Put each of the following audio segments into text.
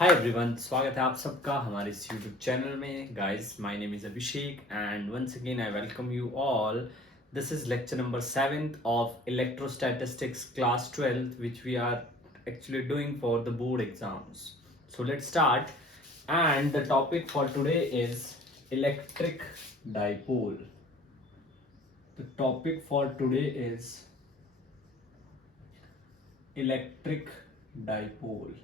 Hi everyone, स्वागत है आप सबका हमारे इस यूट्यूब चैनल में। Guys, my name is Abhishek and once again I welcome you all. This is lecture number 7th of electrostatistics class 12th which we are actually doing for the board exams. So let's start, and the topic for today is electric dipole. The topic for today is electric dipole.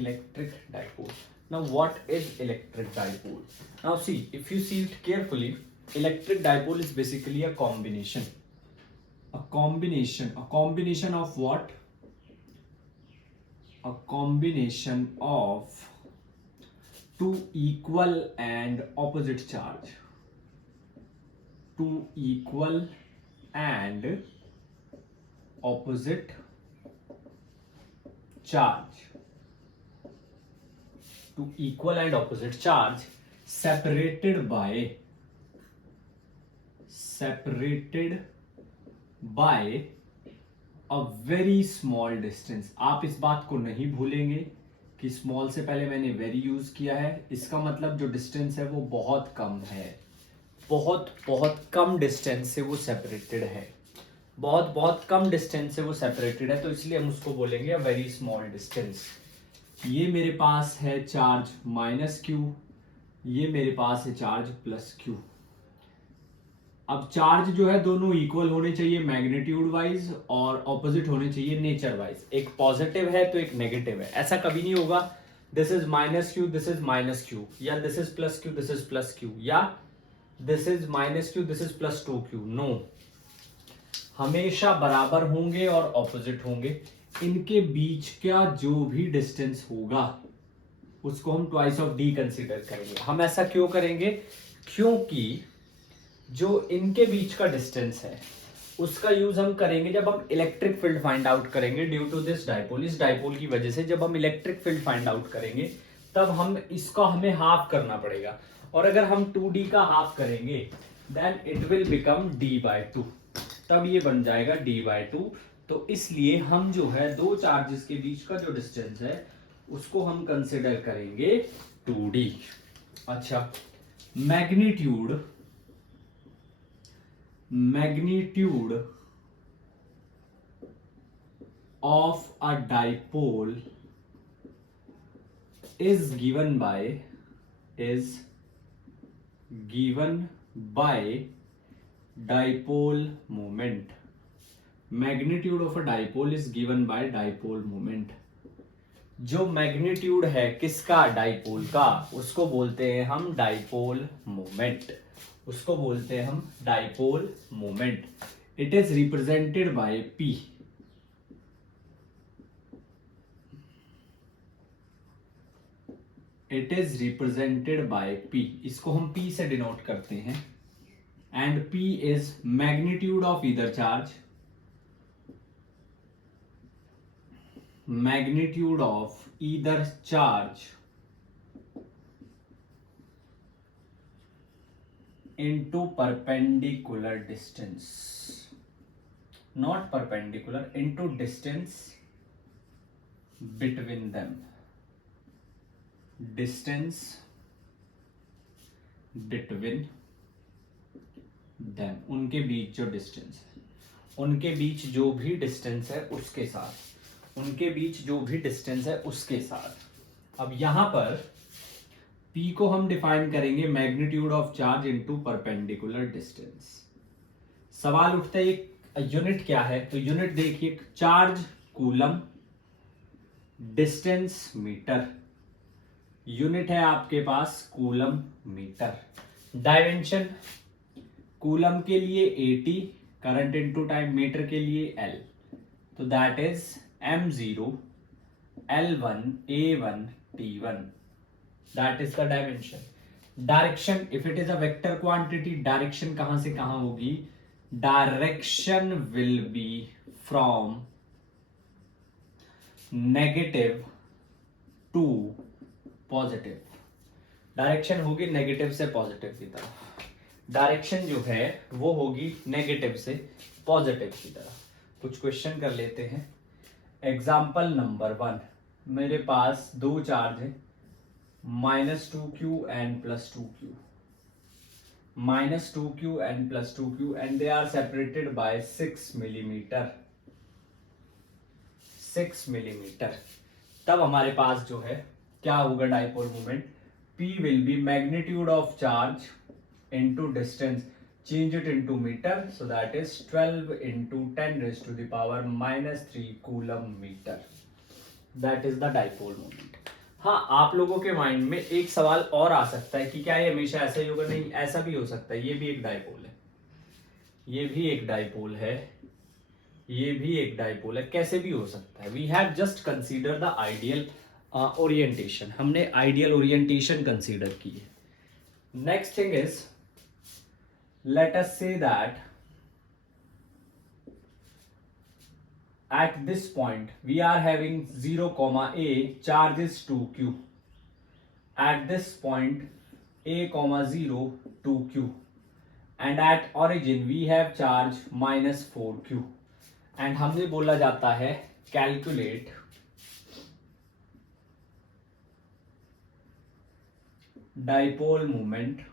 Electric dipole. Now what is electric dipole? Now see, if you see it carefully, electric dipole is basically a combination of what? A combination of two equal and opposite charge. Two equal and opposite charge. To equal and opposite charge separated by a very small distance. आप इस बात को नहीं भूलेंगे कि small से पहले मैंने वेरी यूज किया है। इसका मतलब जो डिस्टेंस है वो बहुत कम है, बहुत बहुत कम डिस्टेंस से वो सेपरेटेड है, बहुत कम डिस्टेंस से वो सेपरेटेड है, तो इसलिए हम उसको बोलेंगे अ वेरी स्मॉल डिस्टेंस। ये मेरे पास है चार्ज माइनस क्यू, ये मेरे पास है चार्ज प्लस क्यू। अब चार्ज जो है दोनों इक्वल होने चाहिए मैग्नीट्यूड वाइज और ऑपोजिट होने चाहिए नेचर वाइज। एक पॉजिटिव है तो एक नेगेटिव है। ऐसा कभी नहीं होगा this is minus Q, this is minus Q, या this is plus Q, this is plus Q, या this is minus Q, this is plus 2q। No, हमेशा बराबर होंगे और ऑपोजिट होंगे। इनके बीच का जो भी डिस्टेंस होगा उसको हम ट्वाइस ऑफ डी कंसीडर करेंगे। हम ऐसा क्यों करेंगे? क्योंकि जो इनके बीच का डिस्टेंस है उसका यूज हम करेंगे जब हम इलेक्ट्रिक फील्ड फाइंड आउट करेंगे ड्यू टू दिस डाइपोल। इस डाइपोल की वजह से जब हम इलेक्ट्रिक फील्ड फाइंड आउट करेंगे तब हम इसका हमें हाफ करना पड़ेगा, और अगर हम 2d का हाफ करेंगे then it will become d/2, तब ये बन जाएगा d/2। तो इसलिए हम जो है दो चार्जेस के बीच का जो डिस्टेंस है उसको हम कंसिडर करेंगे 2d। अच्छा, magnitude of a dipole is given by dipole moment. Magnitude of a dipole is given by dipole moment. जो मैग्नीट्यूड है किसका? डाइपोल का, उसको बोलते हैं हम डाइपोल मोमेंट। उसको बोलते हैं हम dipole moment. It is represented by P। It is represented by P। इसको हम P से डिनोट करते हैं, and P is magnitude of either charge, magnitude of either charge into perpendicular distance, not perpendicular, into distance between them, distance between them, उनके बीच जो distance है, उनके बीच जो भी डिस्टेंस है उसके साथ, उनके बीच जो भी डिस्टेंस है उसके साथ। अब यहां पर P को हम डिफाइन करेंगे magnitude of charge into perpendicular distance. सवाल उठता है यूनिट क्या है? तो यूनिट देखिए, charge coulomb, distance metre. Unit है आपके पास कूलम मीटर। डायमेंशन कूलम के लिए 80, करंट इनटू टाइम, मीटर के लिए L, तो that is M0 L1 A1 T1, that is the dimension. Direction, if it is a vector quantity, direction कहां से कहां होगी? Direction will be from negative to positive. Direction होगी negative से positive की तरफ। डायरेक्शन जो है वो होगी नेगेटिव से पॉजिटिव की तरफ। कुछ क्वेश्चन कर लेते हैं। एग्जाम्पल नंबर 1, मेरे पास दो चार्ज है, -2q and +2q, -2q and +2q, and they are separated by 6 millimeter, 6 millimeter। तब हमारे पास जो है क्या होगा dipole moment, P will be magnitude of charge into distance, change it into meter, so that is 12 into 10 raised to the power -3 coulomb meter, that is the dipole moment। हाँ, आप लोगों के माइंड में एक सवाल और आ सकता है कि क्या ये हमेशा ऐसा ही होगा, नहीं ऐसा भी हो सकता है, ये भी एक डाइपोल है, ये भी एक डाइपोल है, ये भी एक डाइपोल है, कैसे भी हो सकता है। We have just consider the ideal orientation, हमने आइडियल ओरिएंटेशन कंसीडर की है। Next thing is, let us say that at this point we are having 0 comma a, charge is 2q, at this point a comma 0 2q, and at origin we have charge -4q, and हमने बोला जाता है calculate dipole moment,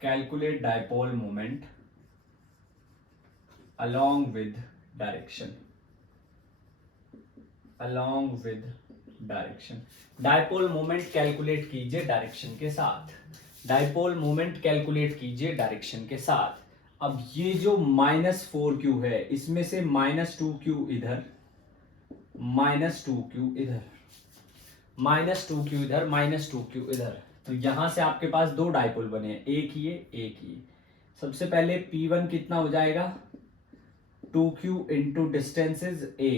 calculate dipole moment along with direction, along with direction। Dipole moment calculate कीजिए direction के साथ, dipole moment calculate कीजिए direction के साथ। अब ये जो -4q है, इसमें से -2q इधर, -2q इधर, -2q इधर, -2q इधर, तो यहां से आपके पास दो डाइपोल बने हैं, एक ये एक ये। सबसे पहले P1 कितना हो जाएगा, 2q into distance is a,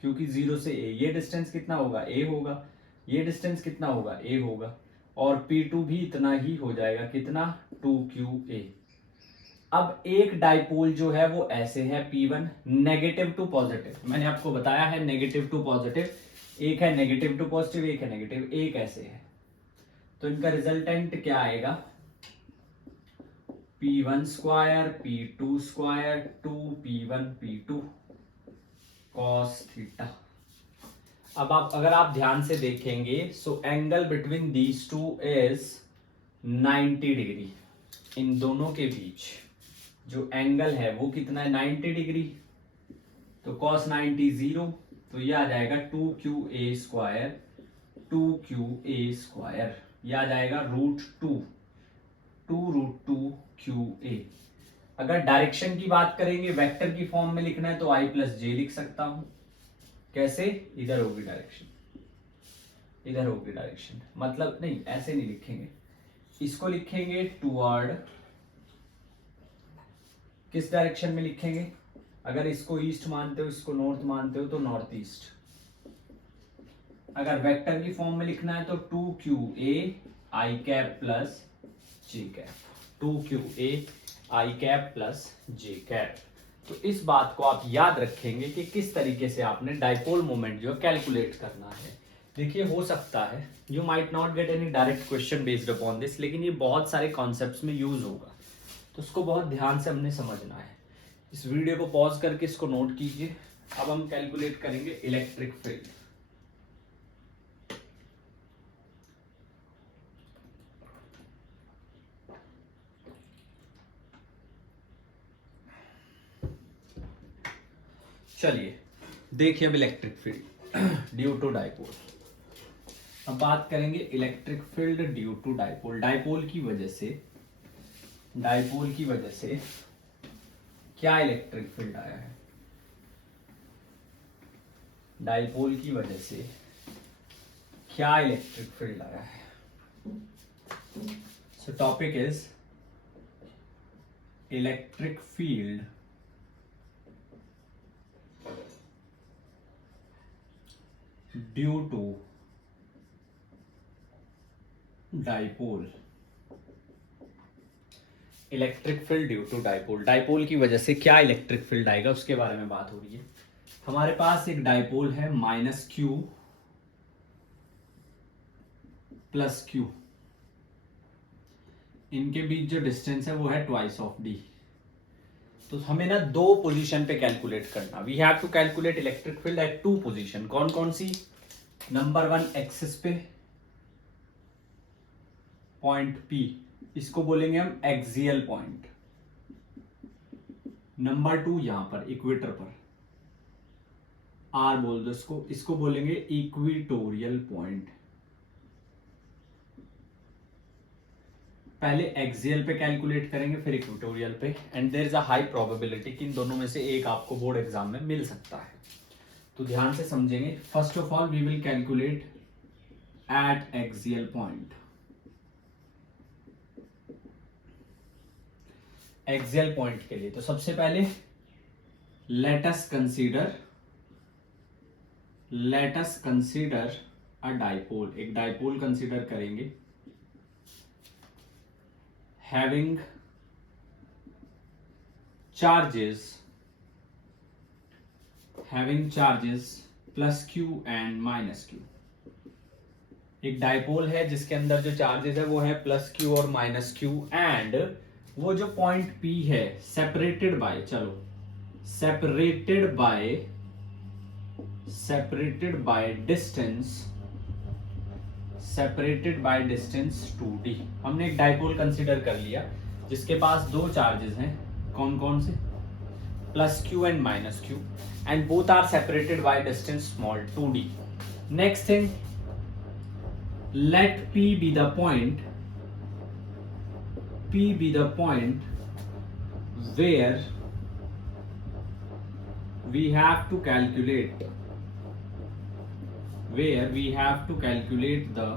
क्योंकि 0 से a, ये डिस्टेंस कितना होगा, a होगा, ये डिस्टेंस कितना होगा, a होगा, और P2 भी इतना ही हो जाएगा, कितना, 2qa। अब एक डाइपोल जो है वो ऐसे है, P1 नेगेटिव टू पॉजिटिव, मैंने आपको बताया है नेगेटिव टू पॉजिटिव, एक है नेगेटिव टू पॉजिटिव, एक है नेगेटिव, एक ऐसे है, तो इनका रिजल्टेंट क्या आएगा, P1 square P2 square 2P1 P2 cos theta. अब आप अगर आप ध्यान से देखेंगे, so angle between these two is 90 degree, इन दोनों के बीच जो एंगल है वो कितना है, 90 डिग्री, तो cos 90 0, तो ये आ जाएगा 2qa स्क्वायर, 2qa स्क्वायर, ये आ जाएगा √2 √2qa। अगर डायरेक्शन की बात करेंगे, वेक्टर की फॉर्म में लिखना है तो i + j लिख सकता हूं। कैसे, इधर होगी डायरेक्शन, इधर होगी डायरेक्शन, मतलब नहीं ऐसे नहीं लिखेंगे, इसको लिखेंगे टुवर्ड, किस डायरेक्शन में लिखेंगे, अगर इसको ईस्ट मानते हो, इसको नॉर्थ मानते हो तो नॉर्थ ईस्ट। अगर वेक्टर की फॉर्म में लिखना है तो 2qa i cap plus j cap, 2qa i cap plus j cap. तो इस बात को आप याद रखेंगे कि किस तरीके से आपने डाइपोल मोमेंट जो कैलकुलेट करना है। देखिए, हो सकता है you might not get any direct question based upon this, लेकिन ये बहुत सारे कॉन्सेप्ट्स में यूज होगा, तो उसको बहुत ध्यान से हमने समझना है। इस वीडियो को पॉज करके इसको नोट कीजिए। अब हम कैलकुलेट करेंगे इलेक्ट्रिक फील्ड। चलिए देखिए अब electric field due to dipole. अब बात करेंगे electric field due to dipole. Dipole की वजह से, डाइपोल की वजह से क्या इलेक्ट्रिक फील्ड आया है, डाइपोल की वजह से क्या इलेक्ट्रिक फील्ड आया है। So topic is electric field due to dipole. Electric field due to dipole, dipole की वजह से क्या इलेक्ट्रिक फील्ड आएगा उसके बारे में बात हो रही है। हमारे पास एक डाइपोल है -q + q, इनके बीच जो डिस्टेंस है वो है ट्वाइस ऑफ d। तो हमें ना दो पोजीशन पे कैलकुलेट करना, we have to calculate electric field at two position. कौन कौन सी? नंबर 1 एक्सिस पे पॉइंट P, इसको बोलेंगे हम एक्सियल पॉइंट। नंबर 2 यहां पर इक्वेटर पर, R बोल दो इसको, इसको बोलेंगे इक्विटोरियल पॉइंट। पहले एक्सियल पे कैलकुलेट करेंगे, फिर इक्वेटोरियल पे, and there is a high probability कि इन दोनों में से एक आपको बोर्ड एग्जाम में मिल सकता है। तो ध्यान से समझेंगे। First of all we will calculate at axial point. Axial point के लिए तो सबसे पहले let us consider a dipole, एक डाइपोल कंसीडर करेंगे having charges plus Q and minus Q। एक डाइपोल है जिसके अंदर जो चार्जेस है वो है प्लस Q और माइनस Q, एंड वो जो पॉइंट P है सेपरेटेड बाय डिस्टेंस 2d। हमने एक डाइपोल कंसीडर कर लिया जिसके पास दो चार्जेस हैं, कौन कौन से? Plus Q and minus Q, and both are separated by distance small 2d। Next thing, let P be the point where we have to calculate the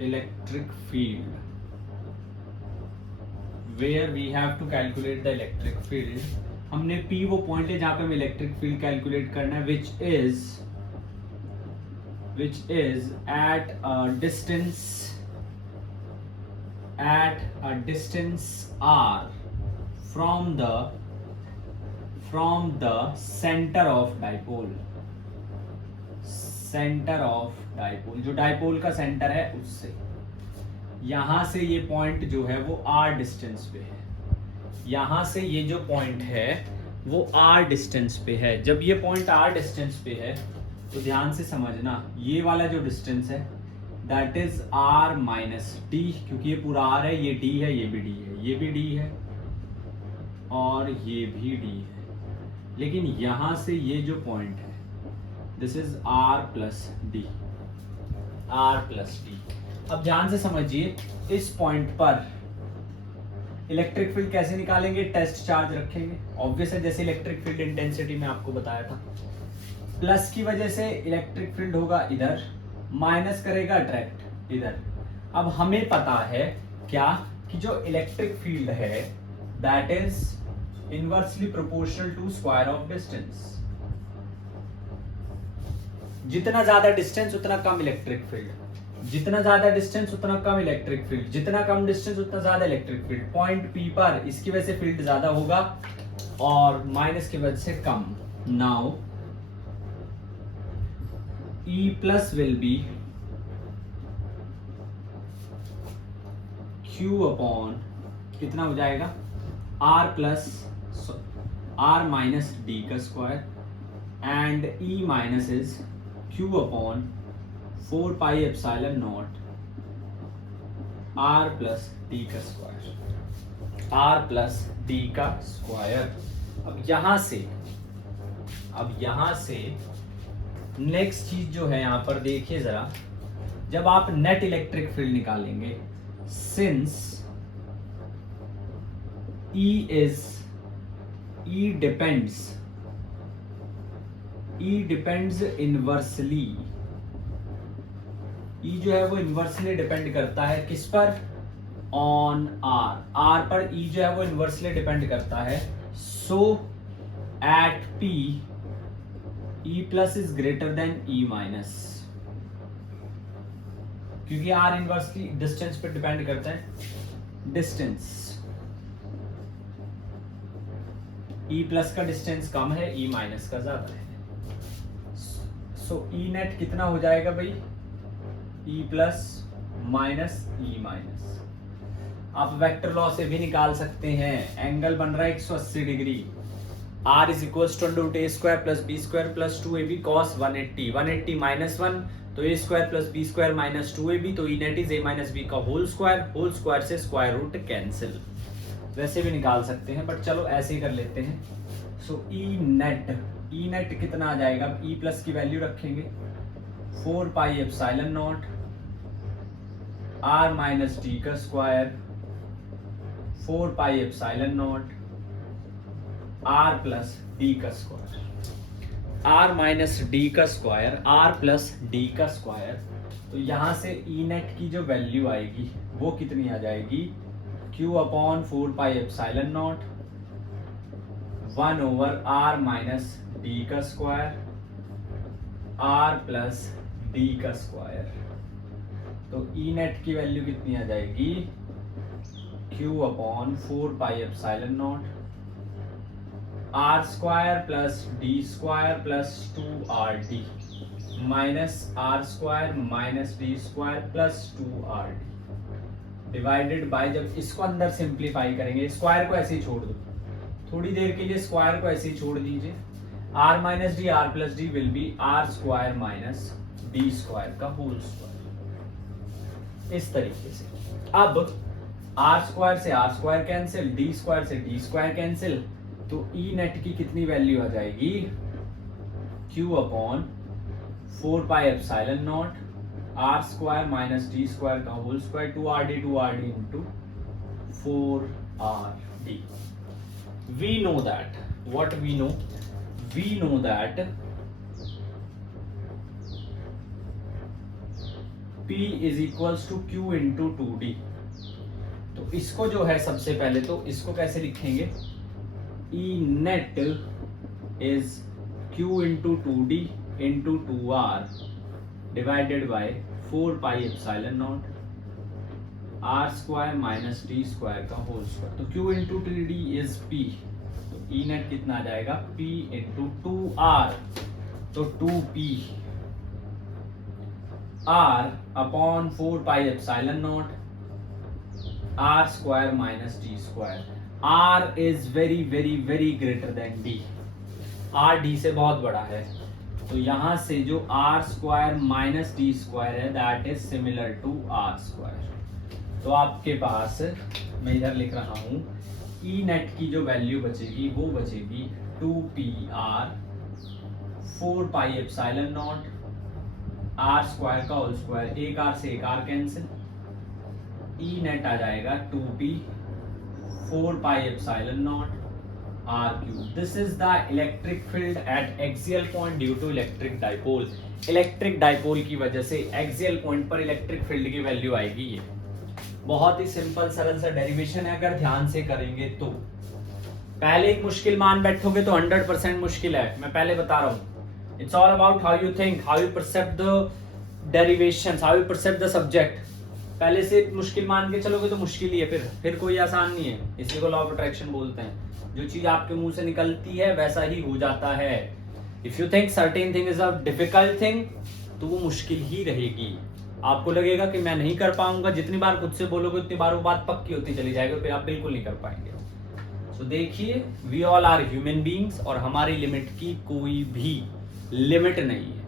electric field, हमने P वो पॉइंट है जहां पे हमें इलेक्ट्रिक फील्ड कैलकुलेट करना है, which is at a distance r from the center of dipole, जो dipole का सेंटर है उससे। यहां से ये पॉइंट जो है वो r डिस्टेंस पे है, यहां से ये जो पॉइंट है वो r डिस्टेंस पे है। जब ये पॉइंट r डिस्टेंस पे है तो ध्यान से समझना, ये वाला जो डिस्टेंस है that is r minus d, क्योंकि ये पूरा r है, ये d है, ये भी d है, ये भी d है और ये भी d है। लेकिन यहां से ये जो पॉइंट है this is r plus d। अब ध्यान से समझिए, इस पॉइंट पर इलेक्ट्रिक फील्ड कैसे निकालेंगे? टेस्ट चार्ज रखेंगे, ऑब्वियस है, जैसे इलेक्ट्रिक फील्ड इंटेंसिटी में आपको बताया था। प्लस की वजह से इलेक्ट्रिक फील्ड होगा इधर, माइनस करेगा अट्रैक्ट इधर। अब हमें पता है क्या कि जो इलेक्ट्रिक फील्ड है that is inversely proportional to square of distance. जितना ज्यादा डिस्टेंस उतना कम इलेक्ट्रिक फील्ड, जितना ज्यादा डिस्टेंस उतना कम इलेक्ट्रिक फील्ड, जितना कम डिस्टेंस उतना ज्यादा इलेक्ट्रिक फील्ड। पॉइंट P पर इसकी वजह से फील्ड ज्यादा होगा और माइनस की वजह से कम। Now E plus will be Q upon कितना हो जाएगा? R minus D का square, and E minus is Q upon 4 pi epsilon naught R plus D का स्क्वायर। अब यहां से नेक्स्ट चीज जो है यहां पर देखिए जरा, जब आप नेट इलेक्ट्रिक फील्ड निकालेंगे, since E depends inversely, E जो है वो इनवर्सली डिपेंड करता है किस पर? ऑन R पर E जो है वो इनवर्सली डिपेंड करता है। So at P E plus is greater than E minus, क्योंकि R इनवर्सली डिस्टेंस पे डिपेंड करता है। डिस्टेंस E प्लस का डिस्टेंस कम है, E माइनस का ज्यादा है। सो E नेट कितना हो जाएगा भाई? E plus minus E minus. आप वेक्टर लॉ से भी निकाल सकते हैं। एंगल बन रहा है 180 degree. R is equals to root A square plus B square plus 2ab cos 180 180 minus 1 तो A square plus B square minus 2ab तो E net is A minus B का होल स्क्वायर से square root cancel. वैसे भी निकाल सकते हैं but चलो ऐसे ही कर लेते हैं। सो ई नेट कितना आ जाएगा? ई प्लस की वैल्यू रखेंगे 4 pi epsilon naught r minus D का square 4 pi epsilon naught r plus D का स्क्वायर। r माइनस डी का स्क्वायर r प्लस डी का स्क्वायर। तो यहां से ई नेट की जो वैल्यू आएगी वो कितनी आ जाएगी? q upon 4 pi epsilon not 1 over r minus D का स्क्वायर r प्लस डी का स्क्वायर। तो ई नेट की वैल्यू कितनी आ जाएगी? q upon 4 pi epsilon naught r square plus D square plus 2rd minus r square minus D square plus 2rd divided by, जब इसको अंदर सिंप्लीफाई करेंगे, स्क्वायर को ऐसे ही छोड़ दो, थोड़ी देर के लिए स्क्वायर को ऐसे ही छोड़ दीजिए। r minus D r plus D will be r square minus D square का होल स्क्वायर। इस तरीके से अब r स्क्वायर से r square cancel, D square से डी स्क्वायर कैंसिल, तो ई नेट की कितनी वैल्यू आ जाएगी? q upon 4 pi epsilon naught r square minus D square का whole square 2rd into 4rd। we know that what we know that p is equals to q into 2d। तो इसको जो है सबसे पहले तो इसको कैसे लिखेंगे? e net is q into 2d into 2r divided by 4 pi epsilon naught r square minus d square का होल स्क्वायर। तो q into 2d is p, तो e net कितना आ जाएगा? p into 2r, तो 2p r upon 4 pi epsilon naught r square minus d square। r is very very very greater than d, r d से बहुत बड़ा है, तो यहां से जो r square minus D square है that is similar to r square. तो आपके पास, मैं इधर लिख रहा हूं, ई नेट की जो वैल्यू बचेगी वो बचेगी 2pr 4 pi epsilon naught r square का होल स्क्वायर, एक r से एक r कैंसिल, ई नेट आ जाएगा 2p 4 pi epsilon naught r cube। This is the electric field at axial point due to electric dipole। Electric dipole की वजह से axial point पर electric field की value आएगी। ये बहुत ही सिंपल सरल सा डेरिवेशन है, अगर ध्यान से करेंगे तो। पहले एक मुश्किल मान बैठोगे तो 100% मुश्किल है, मैं पहले बता रहा हूँ। It's all about how you think, how you percept the derivations, how you percept the subject. पहले से मुश्किल मान के चलोगे तो मुश्किल ही है, फिर कोई आसान नहीं है। इसी को लॉ ऑफ अट्रैक्शन बोलते हैं, जो चीज आपके मुंह से निकलती है वैसा ही हो जाता है। If you think certain thing is a difficult thing, तो वो मुश्किल ही रहेगी। आपको लगेगा कि मैं नहीं कर पाऊंगा, जितनी बार खुद से बोलोगे उतनी बार वो बात पक्की होती चली जाएगी, फिर आप बिल्कुल नहीं कर पाएंगे। सो देखिए, we all are human beings और हमारी लिमिट की कोई भी लिमिट नहीं है।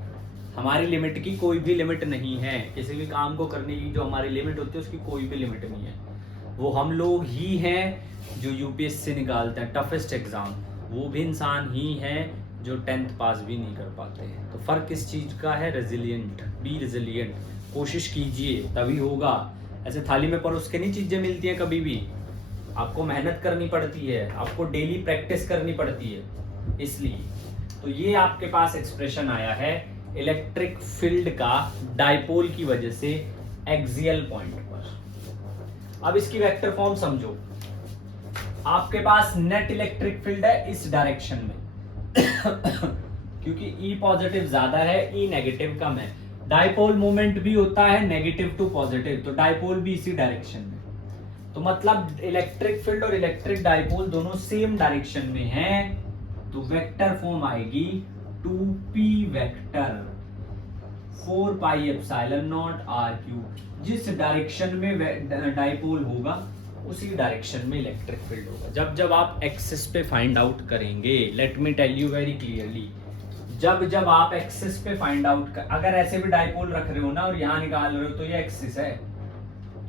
हमारी लिमिट की कोई भी लिमिट नहीं है। किसी भी काम को करने की जो हमारी लिमिट होती है उसकी कोई भी लिमिट नहीं है। वो हम लोग ही हैं जो यूपीएससी निकालते हैं टफेस्ट एग्जाम, वो भी इंसान ही हैं जो 10th पास भी नहीं कर पाते हैं। तो फर्क किस चीज का है? रेजिलिएंट, बी रेजिलिएंट, कोशिश कीजिए तभी होगा। ऐसे थाली में परोस के नहीं चीजें मिलती हैं कभी भी, आपको मेहनत करनी पड़ती है, आपको डेली प्रैक्टिस करनी पड़ती है। इसलिए तो ये आपके पास एक्सप्रेशन आया है इलेक्ट्रिक फील्ड का डाइपोल की वजह से एक्सियल पॉइंट पर। अब इसकी वेक्टर फॉर्म समझो। आपके पास नेट इलेक्ट्रिक फील्ड है इस डायरेक्शन में क्योंकि E पॉजिटिव ज्यादा है, E नेगेटिव कम है। डाइपोल मोमेंट भी होता है नेगेटिव टू पॉजिटिव, तो डाइपोल भी इसी डायरेक्शन में। तो मतलब इलेक्ट्रिक फील्ड और इलेक्ट्रिक डाइपोल दोनों सेम डायरेक्शन में हैं, तो वेक्टर फॉर्म आएगी 2p vector 4 pi epsilon naught r cube. जिस डायरेक्शन में डाइपोल होगा उसी डायरेक्शन में इलेक्ट्रिक फील्ड होगा। जब जब आप एक्सिस पे फाइंड आउट करेंगे, let me tell you very clearly, जब जब आप एक्सिस पे फाइंड आउट कर, अगर ऐसे भी डाइपोल रख रहे हो ना और यहाँ निकाल रहे हो तो ये एक्सिस है,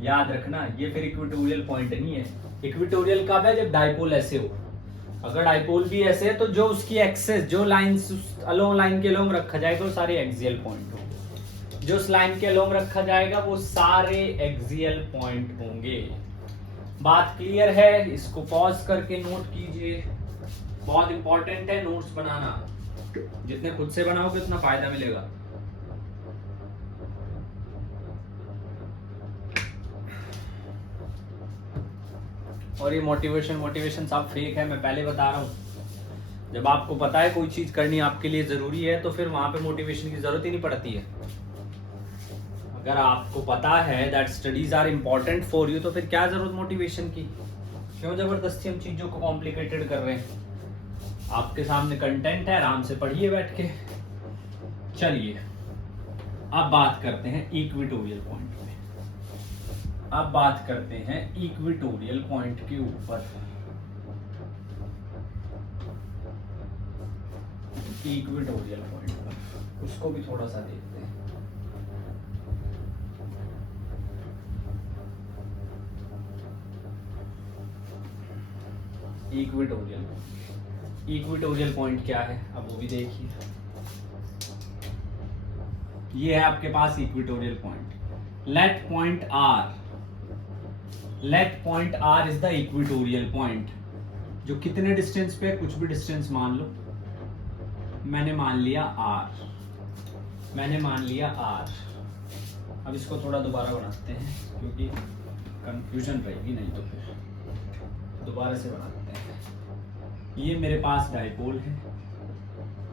याद रखना, ये फिर इक्वेटोरियल पॉइंट नहीं है। इक्वेटोरियल कब है? जब डाइपोल ऐसे हो। अगर डाइपोल भी ऐसे है तो जो उसकी एक्सिस, जो लाइन अलोंग लाइन के अलोंग रखा जाएगा वो सारे एक्सियल पॉइंट होंगे। जो उस लाइन के अलोंग रखा जाएगा वो सारे एक्सियल पॉइंट होंगे। बात क्लियर है? इसको पॉज करके नोट कीजिए, बहुत इंपॉर्टेंट है नोट्स बनाना। जितने खुद से बनाओगे उतना फायदा मिलेगा। और ये मोटिवेशन सब फेक है, मैं पहले बता रहा हूँ। जब आपको पता है कोई चीज करनी आपके लिए जरूरी है तो फिर वहां पे मोटिवेशन की जरूरत ही नहीं पड़ती है। अगर आपको पता है that studies are important for you तो फिर क्या जरूरत मोटिवेशन की? क्यों जबरदस्ती हम चीजों को कॉम्प्लिकेटेड कर रहे हैं? आपके सामने कंटेंट है, आराम से पढ़िए बैठ के। चलिए अब बात करते हैं इक्वेटोरियल पॉइंट पे। अब बात करते हैं इक्वेटोरियल पॉइंट के ऊपर। इक्वेटोरियल पॉइंट पर उसको भी थोड़ा सा देखते हैं। इक्वेटोरियल पॉइंट क्या है अब वो भी देखिए। ये है आपके पास equatorial point. Let point R is the equatorial point, जो कितने डिस्टेंस पे, कुछ भी डिस्टेंस मान लो। मैंने मान लिया आर। अब इसको थोड़ा दोबारा बनाते हैं क्योंकि कंफ्यूजन रहेगी नहीं तो फिर दोबारा से बनाते हैं। ये मेरे पास डाइपोल है,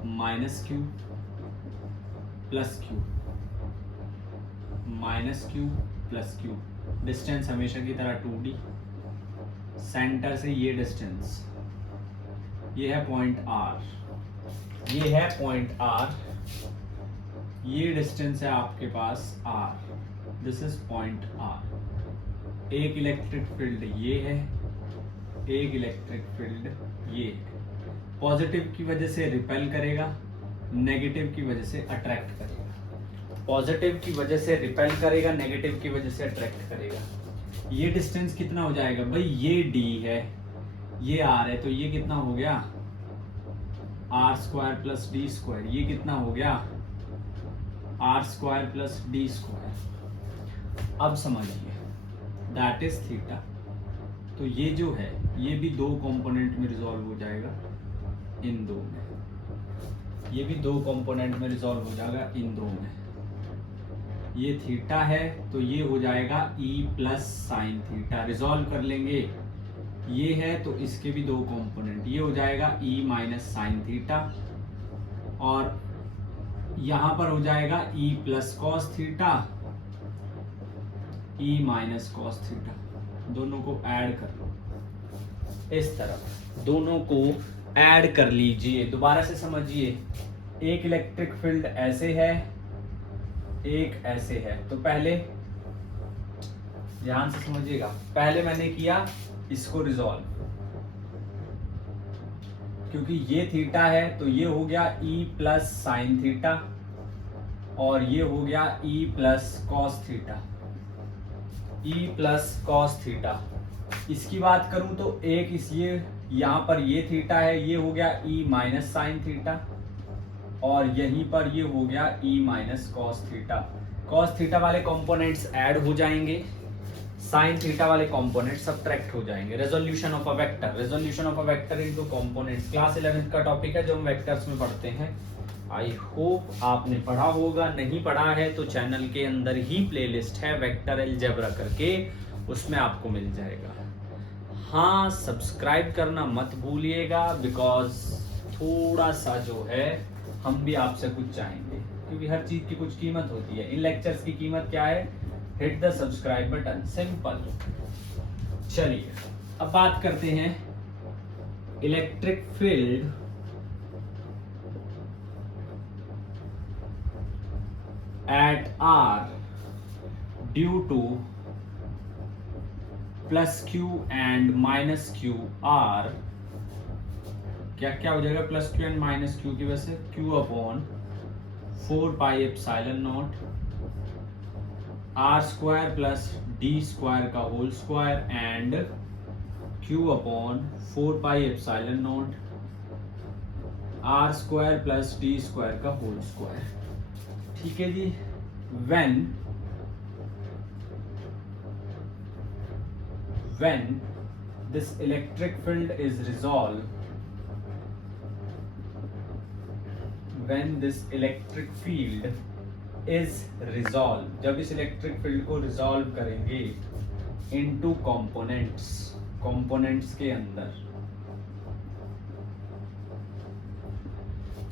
-q + q, डिस्टेंस हमेशा की तरह 2d, सेंटर से ये डिस्टेंस, ये है पॉइंट r, ये डिस्टेंस है आपके पास r, this is point r। एक इलेक्ट्रिक फील्ड ये है, एक इलेक्ट्रिक फील्ड ये। पॉजिटिव की वजह से रिपेल करेगा, नेगेटिव की वजह से अट्रैक्ट करेगा। पॉजिटिव की वजह से रिपेल करेगा, नेगेटिव की वजह से अट्रैक्ट करेगा। ये डिस्टेंस कितना हो जाएगा भाई? ये d है, ये r है, तो ये कितना हो गया? r² + d²। ये कितना हो गया? r² + d²। अब समझिए, दैट इज थीटा। तो ये जो है ये भी दो कंपोनेंट में रिजॉल्व हो जाएगा, इन दो में। ये भी दो कंपोनेंट में रिजॉल्व हो जाएगा, इन दो में। ये थीटा है तो ये हो जाएगा e + sin थीटा, रिजॉल्व कर लेंगे। ये है तो इसके भी दो कंपोनेंट, ये हो जाएगा e - sin थीटा, और यहां पर हो जाएगा e + cos theta, e - cos theta. दोनों को ऐड कर लो, इस तरफ दोनों को ऐड कर लीजिए। दोबारा से समझिए, एक इलेक्ट्रिक फील्ड ऐसे है, एक ऐसे है। तो पहले ध्यान से समझिएगा, पहले मैंने किया इसको रिजॉल्व, क्योंकि ये थीटा है तो ये हो गया e + sin थीटा, और ये हो गया e + cos theta, e + cos theta. इसकी बात करूं तो एक इस ये यहाँ पर ये थीटा है, ये हो गया e - sin थीटा, और यहीं पर ये हो गया e - cos theta. cos theta वाले कंपोनेंट्स ऐड हो जाएंगे, sin थीटा वाले कंपोनेंट सब्ट्रैक्ट हो जाएंगे। Resolution of a vector into components class 11th का टॉपिक है जो हम वेक्टर्स में पढ़ते हैं। आई होप आपने पढ़ा होगा, नहीं पढ़ा है तो चैनल के अंदर ही प्लेलिस्ट है वेक्टर अलजेब्रा करके, उसमें आपको मिल जाएगा। हाँ, सब्सक्राइब करना मत भूलिएगा, बिकॉज थोड़ा सा जो है हम भी आपसे कुछ चाहेंगे, क्योंकि हर चीज की कुछ कीमत होती है। इन लेक्चर्स की कीमत क्या है? Hit the subscribe button, simple. चलिए अब बात करते हैं electric field at r due to plus Q and minus Q R, क्या क्या हो जाएगा plus Q and minus Q की वजह से, Q upon 4 pi epsilon not R square plus D square का whole square and Q upon 4 pi epsilon not R square plus D square का whole square. ठीक है जी। when this electric field is resolved, when this electric field is resolved, जब इस electric field को resolve करेंगे into components के अंदर,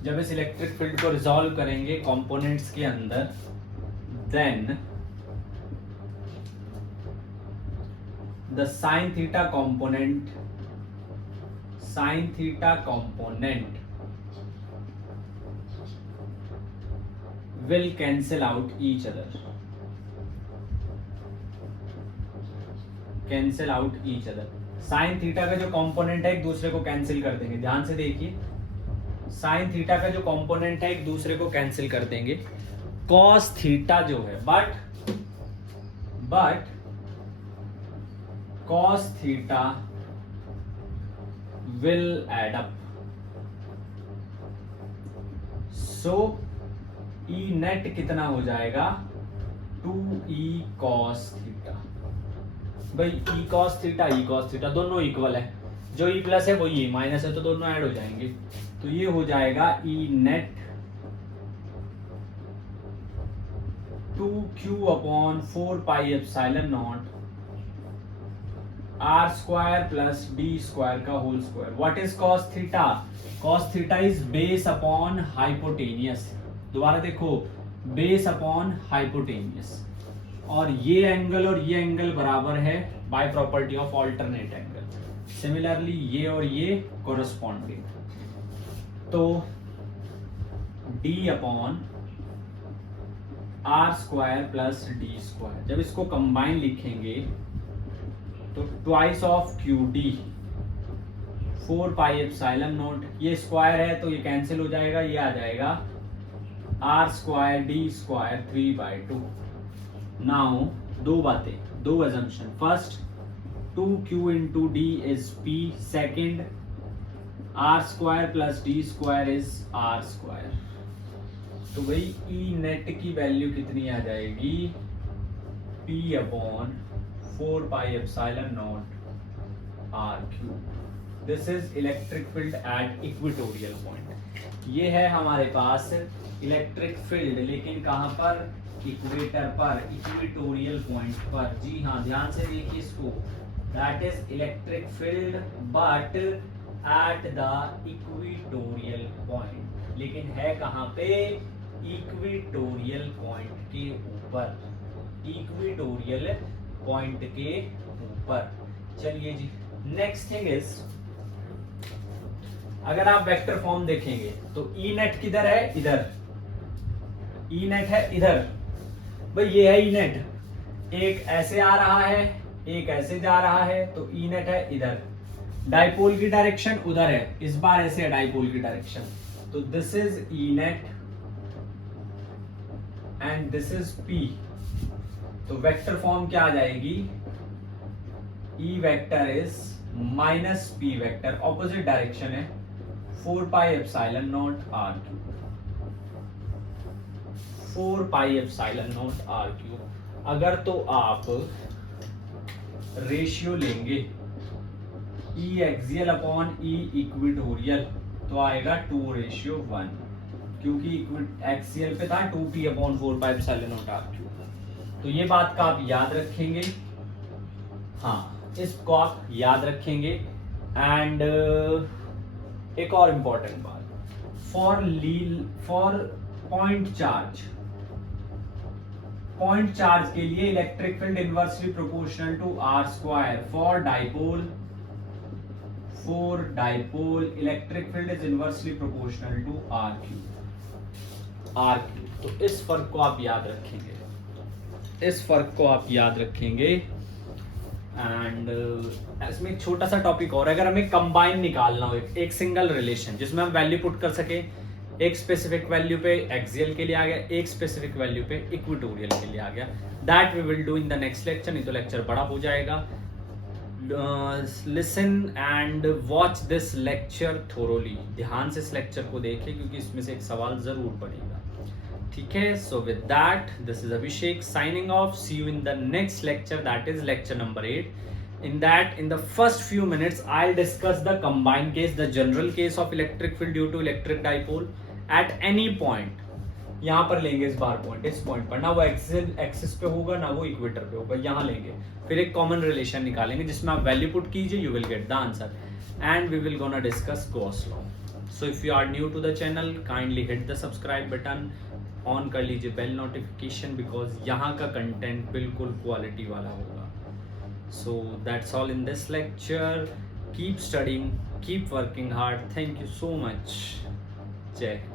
जब इस इलेक्ट्रिक फील्ड को रिजॉल्व करेंगे कंपोनेंट्स के अंदर, then the sin theta component will cancel out each other. Sine theta का जो कंपोनेंट है एक दूसरे को कैंसिल कर देंगे। ध्यान से देखिए, साइन थीटा का जो कंपोनेंट है एक दूसरे को कैंसिल कर देंगे। कॉस थीटा जो है, but cos theta will add up, so E net कितना हो जाएगा 2E cos theta। भाई E cos theta दोनों इक्वल है, जो E प्लस है वो E माइनस है, तो दोनों ऐड हो जाएंगे, तो ये हो जाएगा E net 2Q upon 4 pi epsilon not R square plus D square का whole square. What is cos theta? Cos theta is base upon hypotenuse. दोबारा देखो, बेस अपॉन हाइपोटेनियस, और ये एंगल बराबर है by property of alternate angle. Similarly ये और ये कोरस्पॉन्डिंग, तो d upon R square plus D square, जब इसको कंबाइन लिखेंगे तो twice of Q D 4 pi epsilon naught, ये स्क्वायर है तो ये कैंसिल हो जाएगा, ये आ जाएगा R square D square 3/2। Now दो assumption, first 2q into D is p, second R square plus D square is R square. तो भाई ई नेट की वैल्यू कितनी आ जाएगी, p upon 4 pi epsilon not R cube. This is electric field at equatorial point. ये है हमारे पास electric field, लेकिन कहां पर, इक्वेटर पर, इक्वेटोरियल पॉइंट पर। जी हाँ, ध्यान से देखिए इसको, that is electric field but at the equatorial point, लेकिन है कहां पे, इक्वेटोरियल पॉइंट के ऊपर, इक्वेटोरियल पॉइंट के ऊपर। चलिए जी, नेक्स्ट थिंग इज, अगर आप वेक्टर फॉर्म देखेंगे तो ई नेट किधर है, इधर, ई नेट है इधर। भाई ये है ई नेट, एक ऐसे आ रहा है, एक ऐसे जा रहा है, तो ई नेट है इधर। डाइपोल की डायरेक्शन उधर है, इस बार ऐसे है डाइपोल की डायरेक्शन, तो this is E net and this is P. तो वेक्टर फॉर्म क्या आ जाएगी, E vector is minus P vector, opposite direction है, 4 pi epsilon not R cube, 4 pi epsilon not R cube. अगर तो आप रेशियो लेंगे E axial upon E equatorial, तो आएगा 2:1, क्योंकि एक्सियल पे था 2p upon 4 pi epsilon not R cube. तो ये बात का आप याद रखेंगे, हाँ इसको आप याद रखेंगे। एंड एक और इंपॉर्टेंट बात, फॉर पॉइंट चार्ज के लिए electric field inversely proportional to R square. For dipole electric field is inversely proportional to R cube. तो इस फर्क को आप याद रखेंगे, एंड इसमें एक छोटा सा टॉपिक और है, अगर हमें कंबाइन निकालना हो एक सिंगल रिलेशन जिसमें हम वैल्यू पुट कर सके, एक स्पेसिफिक वैल्यू पे एक्सियल के लिए आ गया, एक स्पेसिफिक वैल्यू पे इक्वेटोरियल के लिए आ गया, that we will do in the next lecture, नहीं तो लेक्चर बड़ा हो जाएगा. Listen and watch this lecture thoroughly, ध्यान से इस लेक्चर को देखें क्योंकि इसमें से एक सवाल जरूर पड़ेगा. ठीक है, so with that this is Abhishek signing off. See you in the next lecture, that is lecture number 8. In that, in the first few minutes, I'll discuss the combined case, the general case of electric field due to electric dipole at any point. यहाँ पर लेंगे इस बार point, इस point पर, ना वो axis पे होगा ना वो इक्वेटर पे होगा, यहाँ लेंगे. फिर एक कॉमन रिलेशन निकालेंगे जिसमें आप वैल्यू पुट कीजिए, you will get the answer, and we will gonna discuss Gauss law. So if you are new to the channel, kindly hit the subscribe button, on कर लीजिए बेल नोटिफिकेशन, बिकॉज यहाँ का content बिल्कुल quality वाला होगा. So that's all in this lecture. Keep studying, keep working hard. Thank you so much. Jai Hind.